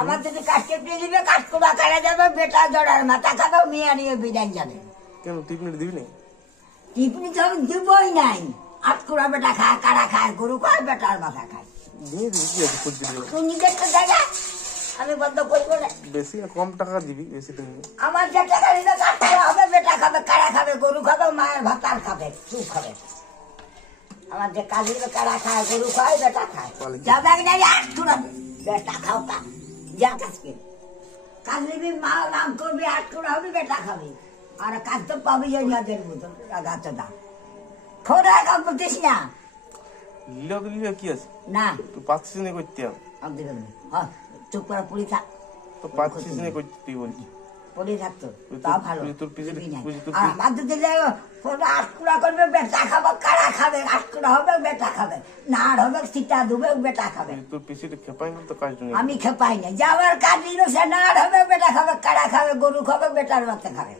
আমার যদি কাজকে পেয়ে দিবে কাজ করা কারা যাবে বেটা জড়ার মাথা খাবে মেয়ে নিয়ে বিদায় যাবে। কেন টিপনি দিবি না? টিপনি তো আমি দিবই নাই। আটকুড়া বেটা খায় কারা খায় গরু খায় বেটার মাথা খায়। দিয়ে দিবি কি আছে খুঁজবি দিবি? তুই নিজের তো জায়গা আমি বন্ধ করবো না। বেশি না কম টাকা দিবি বেশি দিবি না। আমার যে টাকা দিবে কাজ করা হবে বেটা খাবে কারা খাবে গরু খাবে মায়ের ভাতার খাবে তুই খাবে। আমার যে কাজ দিবে কারা খায় গরু খায় বেটা খায় যাবে না আটকুড়া বেটা খাও কা যা কাজকে কাজ নিবি মা নাম করবি আটকুড়া হবে বেটা খাবি আর কাজ তো পাবি যাদের মতো গাছ দা খোরা কাজ বলতিস না লিলেও তো লিলে কি আছে না তুই পাচ্ছিস না করতে হবে। আমি দেবেন হ্যাঁ চুপ করে পড়ি থাক তো পাচ্ছিস না করতে তুই বলছি পড়ে থাকতো তাও ভালো তোর পিছনে আর আমার যদি আটকুড়া করবে বেটা খাবে কারা খাবে আটকুড়া হবে বেটা খাবে নাড় হবে সিটা দুবে বেটা খাবে। তোর পিছনে খেপাই না তো কাজ নেই। আমি খেপাই না যাওয়ার কাজ দিল সে নাড় হবে বেটা খাবে কারা খাবে গরু খাবে বেটার বাচ্চা খাবে।